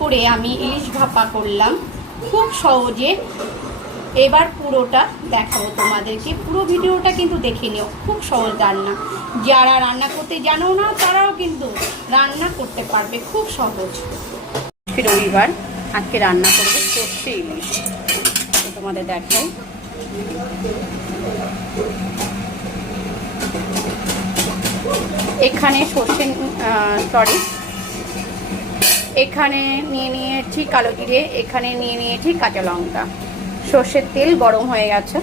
করে আমি ইলিশ ভাপা করলাম খুব সহজে। এবার পুরোটা দেখাবো তোমাদেরকে, পুরো ভিডিওটা কিন্তু দেখে নিও। খুব সহজ রান্না, যারা রান্না করতে জানো না তারাও কিন্তু রান্না করতে পারবে, খুব সহজ। রবিবার আজকে রান্না করবো সর্ষে ইলিশ, তোমাদের দেখাই। এখানে এখানে নিয়ে নিয়েছি কালো জিরে, এখানে নিয়ে নিয়েছি কাঁচা লঙ্কা। সর্ষের তেল গরম হয়ে গেছে।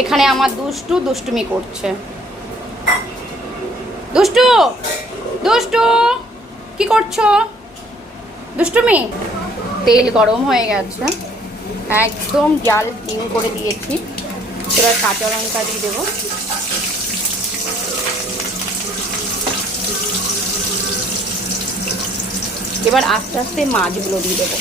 এখানে আমার দুষ্টু দুষ্টুমি করছে। দুষ্টু দুষ্টু কি করছো? দুষ্টুমি। তেল গরম হয়ে গেছে, একদম জাল ডিম করে দিয়েছি। এবার কাঁচা লঙ্কা দিয়ে দেবো। এবার আস্তে আস্তে মাছগুলো দিয়ে দেবো।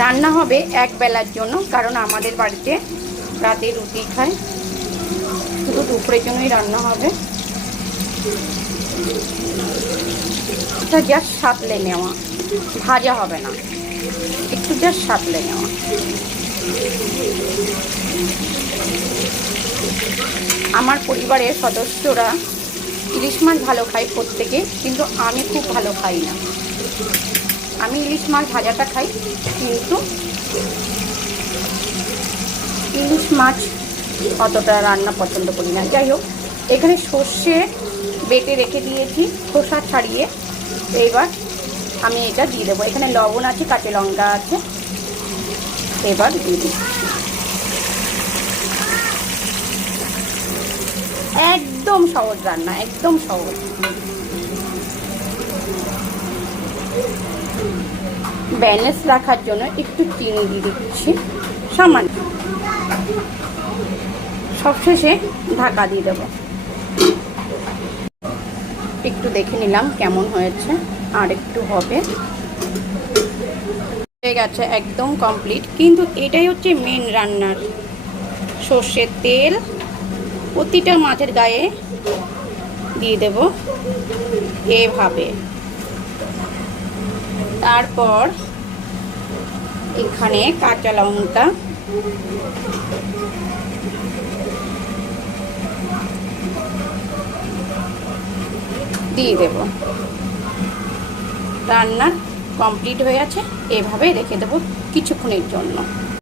রান্না হবে এক বেলার জন্য, কারণ আমাদের বাড়িতে রাতে রুটি খায়, শুধু দুপুরের জন্যই রান্না হবে। এটা জাস্ট সাঁতলে নেওয়া, ভাজা হবে না, একটু জাস্ট সাঁতলে নেওয়া। আমার পরিবারের সদস্যরা ইলিশ মাছ ভালো খায় প্রত্যেকে, কিন্তু আমি খুব ভালো খাই না। আমি ইলিশ মাছ ভাজাটা খাই, কিন্তু ইলিশ মাছ অতটা রান্না পছন্দ করি না। যাই হোক, এখানে সর্ষে বেটে রেখে দিয়েছি খোসা ছাড়িয়ে। এবার আমি এটা দিয়ে দেবো। এখানে লবণ আছে, কাঁচা লঙ্কা আছে। এবার দিয়ে দিচ্ছি। একদম সহজ রান্না, একদম সহজ। ব্যালেন্স রাখার জন্য একটু চিনি দিয়ে দিচ্ছি সামান্য। সবশেষে ঢাকা দিয়ে দেবো। একটু দেখে নিলাম কেমন হয়েছে, আর একটু হবে। হয়ে গেছে, একদম কমপ্লিট। কিন্তু এটাই হচ্ছে মেন রান্নার। সর্ষের তেল প্রতিটা মাছের গায়ে দিয়ে দেব এভাবে। তারপর এখানে কাঁচা লঙ্কা, দিয়ে দেব। রান্না কমপ্লিট হয়ে আছে, এভাবে রেখে দেবো কিছুক্ষণের জন্য।